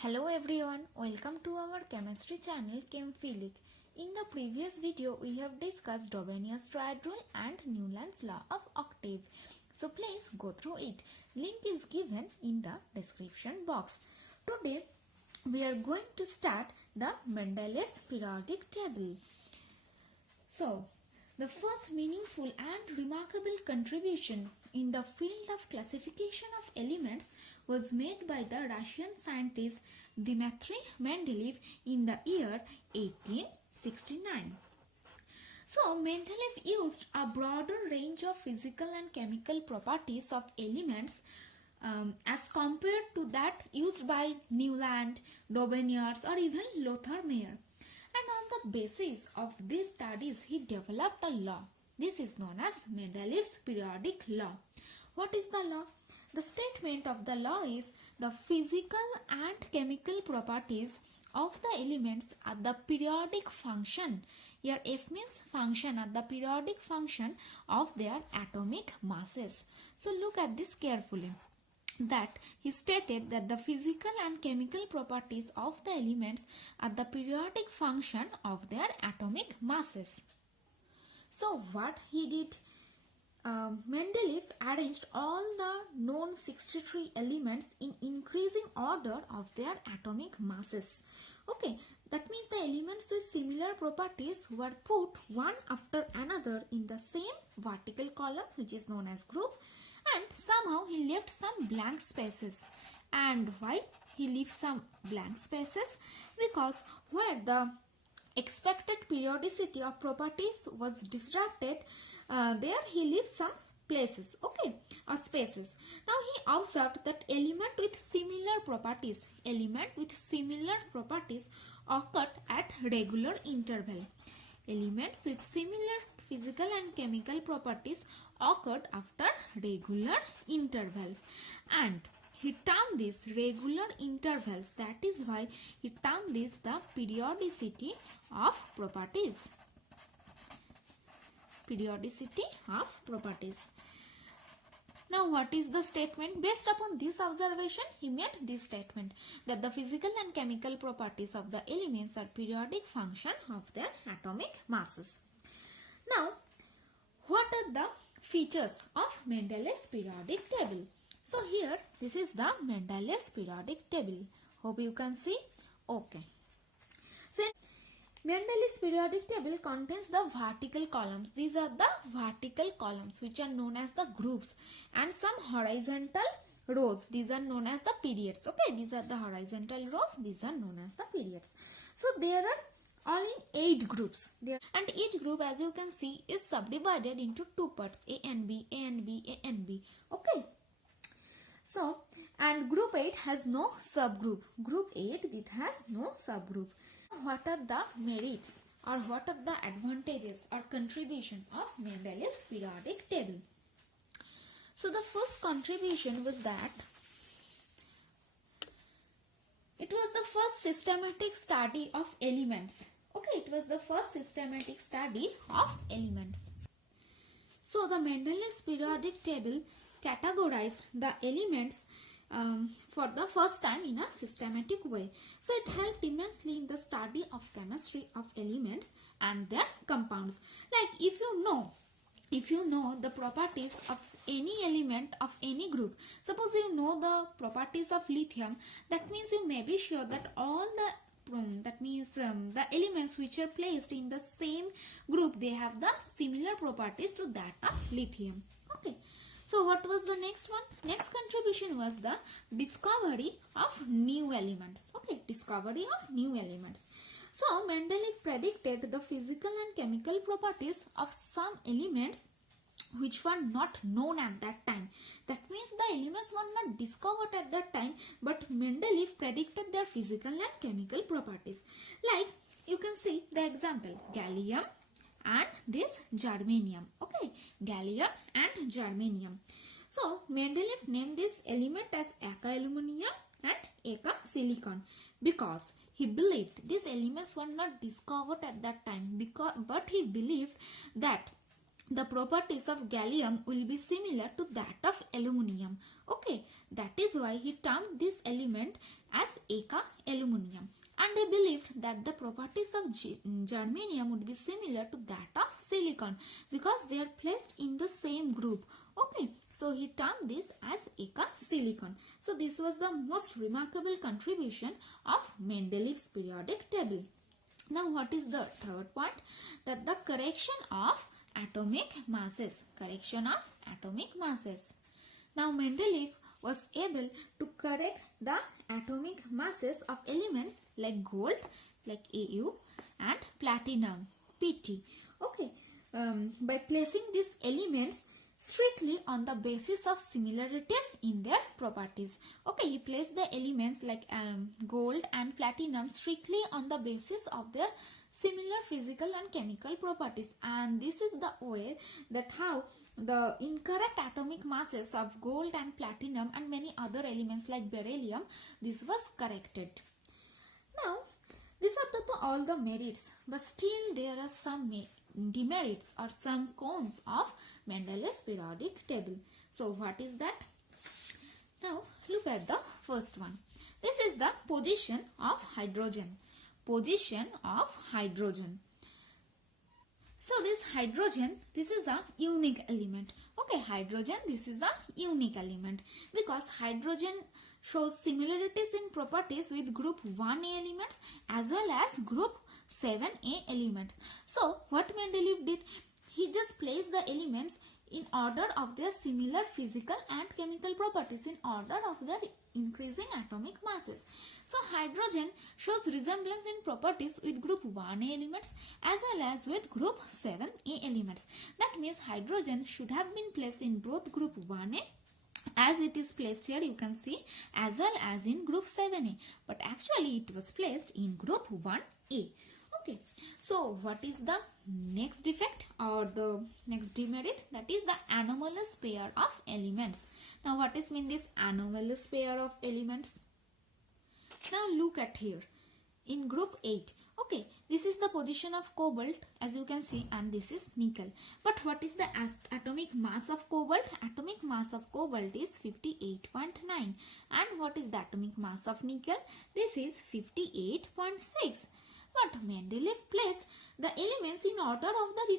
Hello everyone, welcome to our chemistry channel ChemPhilic. In the previous video, we have discussed Dobenia's triad rule and Newland's law of octave. So please go through it. Link is given in the description box. Today, we are going to start the Mendeleev's periodic table. So, the first meaningful and remarkable contribution in the field of classification of elements was made by the Russian scientist Dmitry Mendeleev in the year 1869. So, Mendeleev used a broader range of physical and chemical properties of elements as compared to that used by Newland, Dobeniers or even Lothar Meyer. And on the basis of these studies, he developed a law. This is known as Mendeleev's periodic law. What is the law? The statement of the law is the physical and chemical properties of the elements are the periodic function. Here F means function, at the periodic function of their atomic masses. So look at this carefully. That he stated that the physical and chemical properties of the elements are the periodic function of their atomic masses. So what he did? Mendeleev arranged all the known 63 elements in increasing order of their atomic masses. Okay, that means the elements with similar properties were put one after another in the same vertical column, which is known as group, and somehow he left some blank spaces. And why he left some blank spaces? Because where the expected periodicity of properties was disrupted, there he leaves some places, okay, or spaces. Now he observed that element with similar properties occurred at regular interval. Elements with similar physical and chemical properties occurred after regular intervals, and he termed these regular intervals. That is why he termed this the periodicity of properties. Periodicity of properties. Now what is the statement? Based upon this observation, he made this statement that the physical and chemical properties of the elements are periodic function of their atomic masses. Now, what are the features of Mendeleev's periodic table? So here, this is the Mendeleev's periodic table. Hope you can see. Okay. So, Mendeleev's periodic table contains the vertical columns. These are the vertical columns which are known as the groups, and some horizontal rows. These are known as the periods. Okay, these are the horizontal rows. These are known as the periods. So there are all in 8 groups there, and each group, as you can see, is subdivided into 2 parts, A and B, A and B, A and B. Okay. So, and group 8 has no subgroup. Group 8, it has no subgroup. What are the merits or what are the advantages or contribution of Mendeleev's periodic table? So the first contribution was that it was the first systematic study of elements. Okay, it was the first systematic study of elements. So the Mendeleev's periodic table categorized the elements for the first time in a systematic way. So it helped immensely in the study of chemistry of elements and their compounds. Like if you know the properties of any element of any group, suppose you know the properties of lithium, that means you may be sure that all the the elements which are placed in the same group, they have the similar properties to that of lithium. Okay. So what was the next one? Next contribution was the discovery of new elements. Okay, discovery of new elements. So Mendeleev predicted the physical and chemical properties of some elements which were not known at that time. That means the elements were not discovered at that time, but Mendeleev predicted their physical and chemical properties. Like you can see the example, gallium and this germanium. Okay, gallium and germanium. So Mendeleev named this element as eka aluminum and eka silicon because he believed these elements were not discovered at that time, but he believed that the properties of gallium will be similar to that of aluminum. Okay, that is why he termed this element as Aka aluminium, and they believed that the properties of germanium would be similar to that of silicon because they are placed in the same group. Okay, so he termed this as Aka silicon. So this was the most remarkable contribution of Mendeleev's periodic table. Now what is the third point? That the correction of atomic masses. Correction of atomic masses. Now Mendeleev was able to correct the atomic masses of elements like gold, like Au, and platinum, Pt. Okay, by placing these elements strictly on the basis of similarities in their properties. Okay, he placed the elements like gold and platinum strictly on the basis of their similar physical and chemical properties, and this is the way that how the incorrect atomic masses of gold and platinum and many other elements like beryllium, this was corrected. Now these are all the merits, but still there are some demerits or some cons of Mendeleev's periodic table. So what is that? Now look at the first one. This is the position of hydrogen. Position of hydrogen. So this hydrogen, this is a unique element. Okay, hydrogen, this is a unique element because hydrogen shows similarities in properties with group 1A elements as well as group 7A elements. So what Mendeleev did, he just placed the elements in order of their similar physical and chemical properties, in order of their increasing atomic masses. So hydrogen shows resemblance in properties with group 1A elements as well as with group 7A elements. That means hydrogen should have been placed in both group 1A, as it is placed here, you can see, as well as in group 7A, but actually it was placed in group 1A. Okay, so what is the next defect or the next demerit? That is the anomalous pair of elements. Now what is mean this anomalous pair of elements? Now look at here in group 8. Okay, this is the position of cobalt, as you can see, and this is nickel. But what is the atomic mass of cobalt? Atomic mass of cobalt is 58.9. And what is the atomic mass of nickel? This is 58.6. But Mendeleev placed the elements in order of the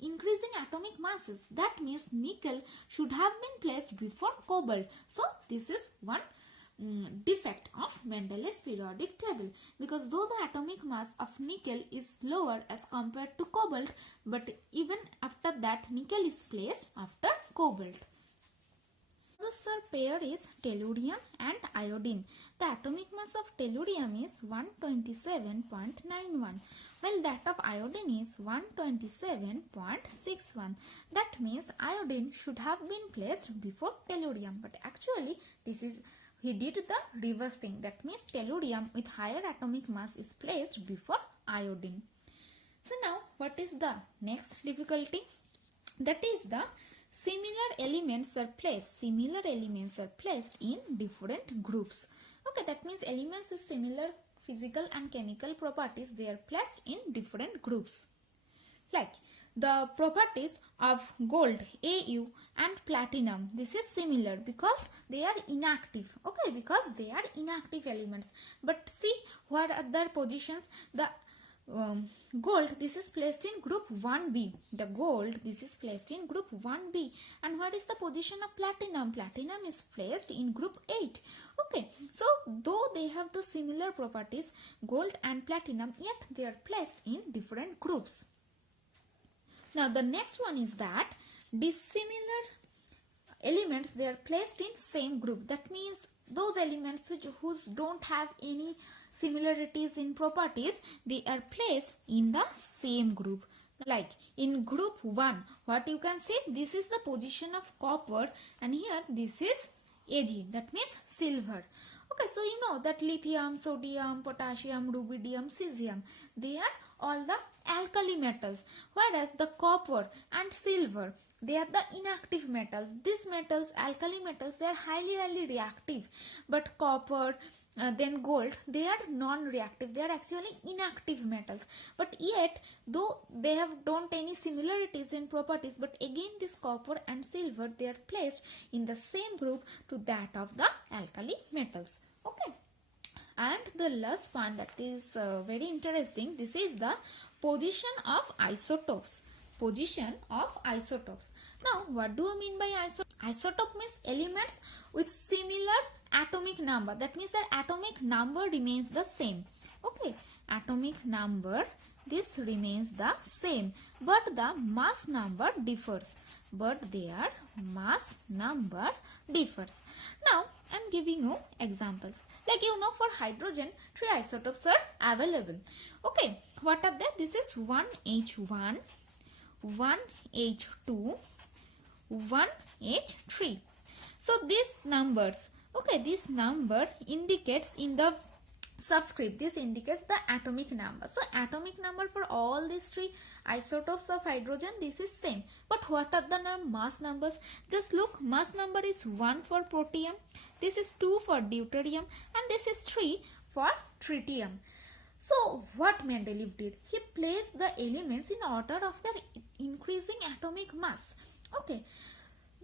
increasing atomic masses. That means nickel should have been placed before cobalt. So this is one defect of Mendeleev's periodic table, because though the atomic mass of nickel is lower as compared to cobalt, but even after that nickel is placed after cobalt. The third pair is tellurium and iodine. The atomic mass of tellurium is 127.91, while that of iodine is 127.61. That means iodine should have been placed before tellurium, but actually he did the reverse thing. That means tellurium with higher atomic mass is placed before iodine. So now what is the next difficulty? That is the similar elements are placed in different groups. Okay, that means elements with similar physical and chemical properties, they are placed in different groups. Like the properties of gold, Au, and platinum, this is similar because they are inactive. Okay, because they are inactive elements. But see what are their positions. The gold, this is placed in group 1b. The gold, this is placed in group 1b. And what is the position of platinum? Platinum is placed in group 8. Okay, so though they have the similar properties, gold and platinum, yet they are placed in different groups. Now the next one is that dissimilar elements, they are placed in same group. That means those elements who don't have any similarities in properties, they are placed in the same group. Like in group 1, what you can see, this is the position of copper, and here this is Ag, that means silver. Okay, so you know that lithium, sodium, potassium, rubidium, cesium, they are all the alkali metals, whereas the copper and silver, they are the inactive metals. These metals, alkali metals, they are highly reactive, but copper, then gold, they are non-reactive. They are actually inactive metals, but yet though they don't any similarities in properties, but again this copper and silver, they are placed in the same group to that of the alkali metals. Okay, And the last one that is very interesting, this is the position of isotopes. Position of isotopes. Now, what do you mean by isotope? Isotope means elements with similar atomic number. That means their atomic number remains the same. Okay, atomic number, this remains the same, but the mass number differs. But their mass number differs. Now, I am giving you examples. Like you know, for hydrogen, 3 isotopes are available. Okay, what are they? This is 1H1, 1H2, 1H3. So these numbers, okay, this number indicates in the subscript, this indicates the atomic number. So atomic number for all these 3 isotopes of hydrogen, this is same. But what are the mass numbers? Just look, mass number is 1 for protium, this is 2 for deuterium, and this is 3 for tritium. So what Mendeleev did, he placed the elements in order of their increasing atomic mass. Okay,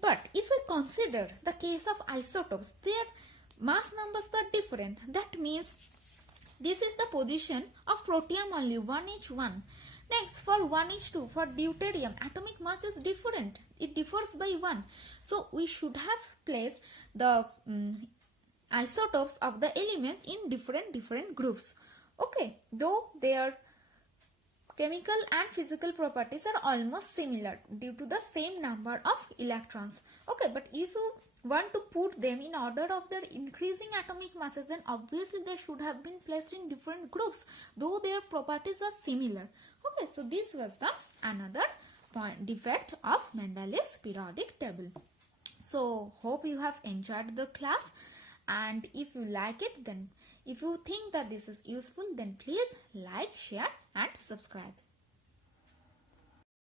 but if we consider the case of isotopes, their mass numbers are different. That means this is the position of protium only, 1H1. Next, for 1H2, for deuterium, atomic mass is different. It differs by 1. So we should have placed the isotopes of the elements in different groups. Okay, though their chemical and physical properties are almost similar due to the same number of electrons. Okay, but if you want to put them in order of their increasing atomic masses, then obviously they should have been placed in different groups, though their properties are similar. Okay, so this was the another point defect of Mendeleev's periodic table. So hope you have enjoyed the class, and if you like it, then if you think that this is useful, then please like, share and subscribe.